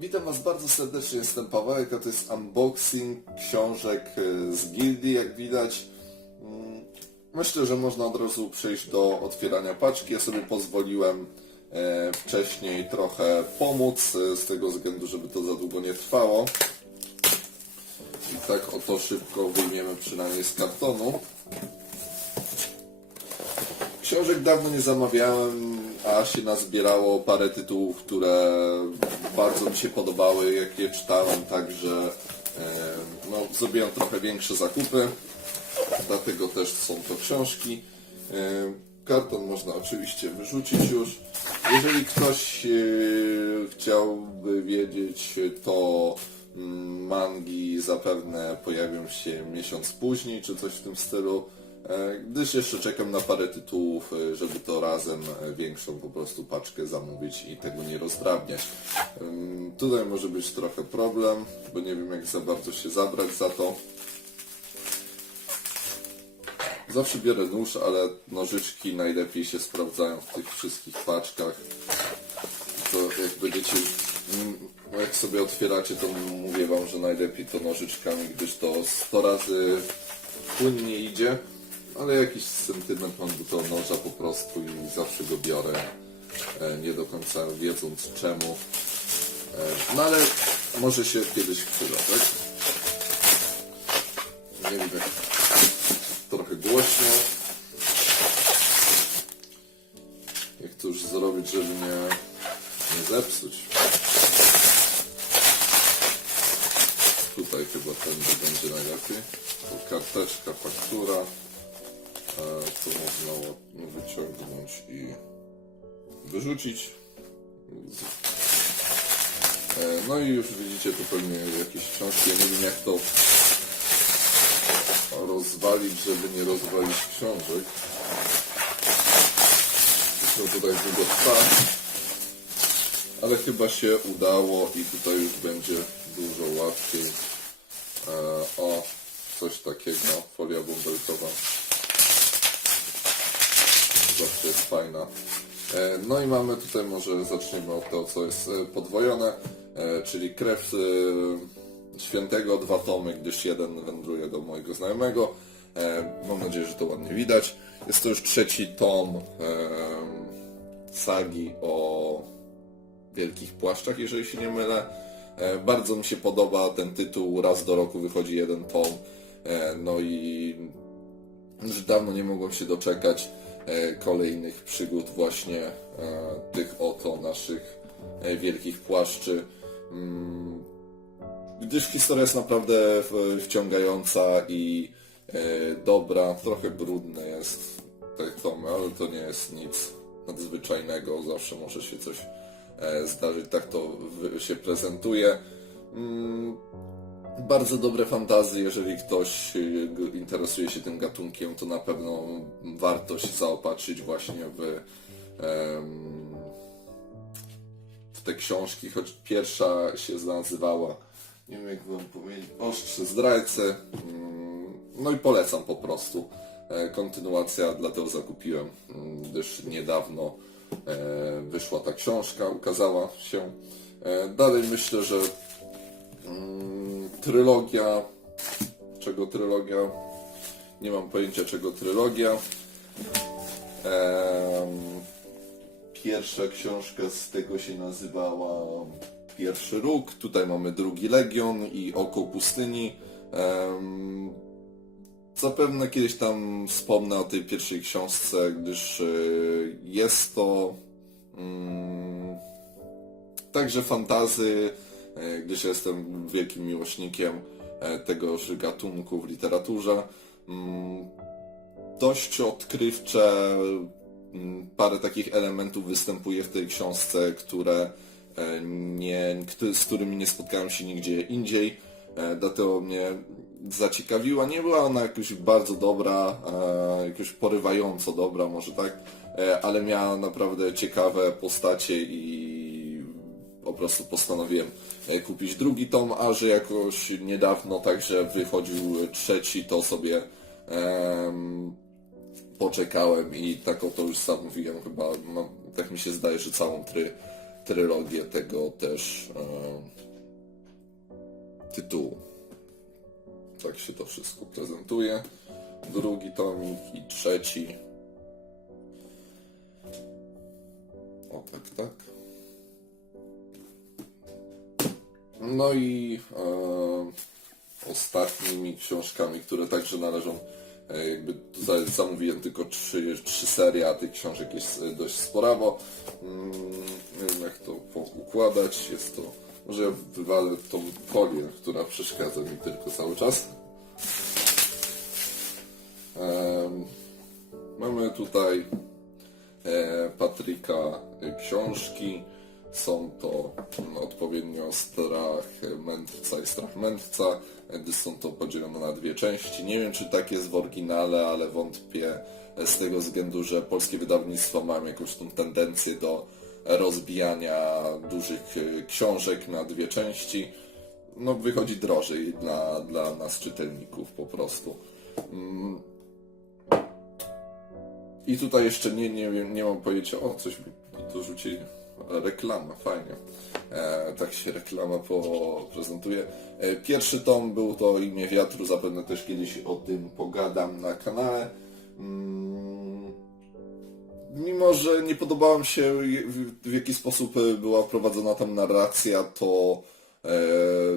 Witam Was bardzo serdecznie, jestem Pawełek, a to jest unboxing książek e, z gildii, jak widać. Mm, Myślę, że można od razu przejść do otwierania paczki. Ja sobie pozwoliłem e, wcześniej trochę pomóc, e, z tego względu, żeby to za długo nie trwało. I tak oto szybko wyjmiemy przynajmniej z kartonu. Książek dawno nie zamawiałem, a się nazbierało parę tytułów, które bardzo mi się podobały, jak je czytałem, także e, no, zrobiłem trochę większe zakupy, dlatego też są to książki. E, Karton można oczywiście wyrzucić już. Jeżeli ktoś e, chciałby wiedzieć, to mm, mangi zapewne pojawią się miesiąc później, czy coś w tym stylu. E, Gdyż jeszcze czekam na parę tytułów, e, żeby to razem e, większą po prostu paczkę zamówić i tego nie rozdrabniać. Tutaj może być trochę problem, bo nie wiem jak za bardzo się zabrać za to. Zawsze biorę nóż, ale nożyczki najlepiej się sprawdzają w tych wszystkich paczkach. To jak będziecie, mm, jak sobie otwieracie, to mówię wam, że najlepiej to nożyczkami, gdyż to 100 razy płynnie idzie, ale jakiś sentyment mam do noża po prostu i zawsze go biorę, e, nie do końca wiedząc czemu. E, No ale może się kiedyś przyda, tak? Nie wiem, trochę głośno. Jak to już zrobić, żeby nie, nie zepsuć. Tutaj chyba ten będzie najlepiej. Karteczka, faktura. E, to można ładnie wyciągnąć i wyrzucić. E, no i już widzicie tu pewnie jakieś książki. Ja nie wiem jak to rozwalić, żeby nie rozwalić książek. To tutaj długo trwa. Ale chyba się udało i tutaj już będzie dużo łatwiej. E, o, coś takiego, folia bąbelkowa. Zawsze jest fajna. E, no i mamy tutaj, może zaczniemy od tego, co jest e, podwojone, e, czyli krew świętego, dwa tomy, gdyż jeden wędruje do mojego znajomego. Mam nadzieję, że to ładnie widać. Jest to już trzeci tom sagi o wielkich płaszczach, jeżeli się nie mylę. Bardzo mi się podoba ten tytuł, raz do roku wychodzi jeden tom. No i już dawno nie mogłem się doczekać kolejnych przygód właśnie e, tych oto naszych e, wielkich płaszczy. Mm, Gdyż historia jest naprawdę wciągająca i e, dobra, trochę brudne jest te tomy, ale to nie jest nic nadzwyczajnego, zawsze może się coś e, zdarzyć, tak to się prezentuje. Bardzo dobre fantazy, jeżeli ktoś y, interesuje się tym gatunkiem, to na pewno warto się zaopatrzyć właśnie w, w te książki, choć pierwsza się nazywała, nie wiem jak wam powiedzieć, Ostrze Zdrajcy. Mm, No i polecam po prostu. E, Kontynuacja, dlatego zakupiłem, mm, gdyż niedawno e, wyszła ta książka, ukazała się. E, Dalej myślę, że Mm, trylogia. Czego trylogia? Nie mam pojęcia czego trylogia. Em, pierwsza książka z tego się nazywała Pierwszy Róg. Tutaj mamy drugi Legion i Oko Pustyni. Em, Zapewne kiedyś tam wspomnę o tej pierwszej książce, gdyż y, jest to mm, także fantazy, gdyż jestem wielkim miłośnikiem e, tegoż gatunku w literaturze. Mm, Dość odkrywcze, mm, parę takich elementów występuje w tej książce, które e, nie, z którymi nie spotkałem się nigdzie indziej. E, Dlatego mnie zaciekawiła. Nie była ona jakoś bardzo dobra, e, jakoś porywająco dobra, może tak, e, ale miała naprawdę ciekawe postacie i prostu postanowiłem e, kupić drugi tom, a że jakoś niedawno także wychodził trzeci, to sobie em, poczekałem i tak oto już sam mówiłem, chyba mam, tak mi się zdaje, że całą try, trylogię tego też tytułu. Tak się to wszystko prezentuje. Drugi tomik i trzeci. O tak, tak. No i e, ostatnimi książkami, które także należą, e, jakby tutaj zamówiłem tylko trzy, trzy serie, a tych książek jest e, dość sporawo. Mm, nie wiem jak to układać, jest to, może ja wywalę tą folię, która przeszkadza mi tylko cały czas. Em, mamy tutaj e, Patryka e, książki. Są to odpowiednio strach mędrca i strach mędrca, gdy są to podzielone na dwie części. Nie wiem, czy tak jest w oryginale, ale wątpię z tego względu, że polskie wydawnictwa mają jakąś tą tendencję do rozbijania dużych książek na dwie części. No, wychodzi drożej dla, dla nas czytelników po prostu. Mm, i tutaj jeszcze nie, nie nie mam pojęcia, o coś mi dorzucili. Reklama, fajnie. E, tak się reklama prezentuje. E, pierwszy tom był to Imię Wiatru, zapewne też kiedyś o tym pogadam na kanale. Mm, mimo, że nie podobała mi się w, w jaki sposób była prowadzona tam narracja, to e,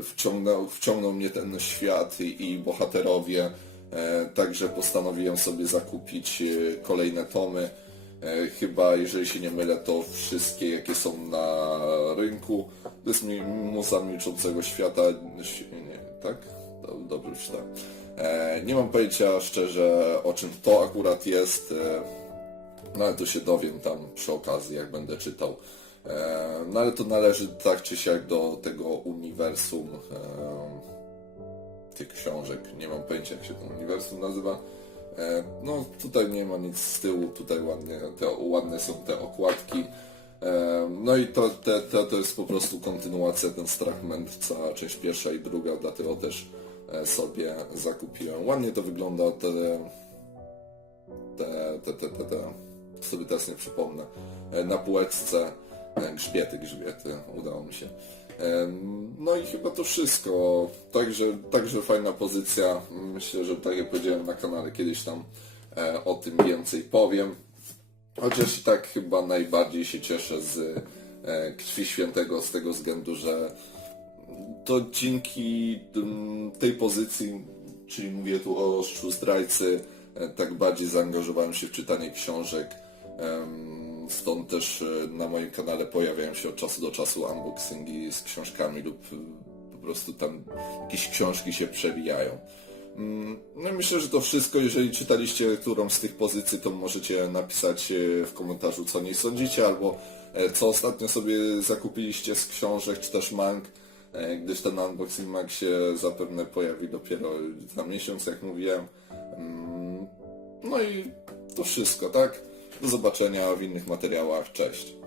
wciągnął, wciągnął mnie ten świat i, i bohaterowie. E, Także postanowiłem sobie zakupić e, kolejne tomy. E, Chyba, jeżeli się nie mylę, to wszystkie, jakie są na rynku. To jest Muza Milczącego Świata. Nie, tak? Dob- Dobrze czytam. E, Nie mam pojęcia szczerze, o czym to akurat jest. e, No ale to się dowiem tam przy okazji, jak będę czytał. No ale to należy tak czy siak do tego uniwersum. tych książek. Nie mam pojęcia, jak się to uniwersum nazywa. E, no, tutaj nie ma nic z tyłu, tutaj ładnie, te, ładne są te okładki. E, no i to, te, to, to jest po prostu kontynuacja, ten strach mędrca, część pierwsza i druga, dlatego też e, sobie zakupiłem. Ładnie to wygląda, te, te, te, te, te, te sobie teraz nie przypomnę, na półeczce grzbiety, grzbiety, udało mi się. No i chyba to wszystko. Także, także fajna pozycja. Myślę, że tak jak powiedziałem na kanale, kiedyś tam e, o tym więcej powiem. Chociaż i tak chyba najbardziej się cieszę z e, Krwi Świętego z tego względu, że to dzięki tej pozycji, czyli mówię tu o ostrzu zdrajcy, e, tak bardziej zaangażowałem się w czytanie książek. Stąd też e, na moim kanale pojawiają się od czasu do czasu unboxingi z książkami lub e, po prostu tam jakieś książki się przewijają. Mm, No myślę, że to wszystko. Jeżeli czytaliście którąś z tych pozycji, to możecie napisać e, w komentarzu, co nie sądzicie, albo co ostatnio sobie zakupiliście z książek, czy też mang, gdyż ten unboxing mag się zapewne pojawi dopiero za miesiąc, jak mówiłem. Mm, No i to wszystko, tak? Do zobaczenia w innych materiałach. Cześć.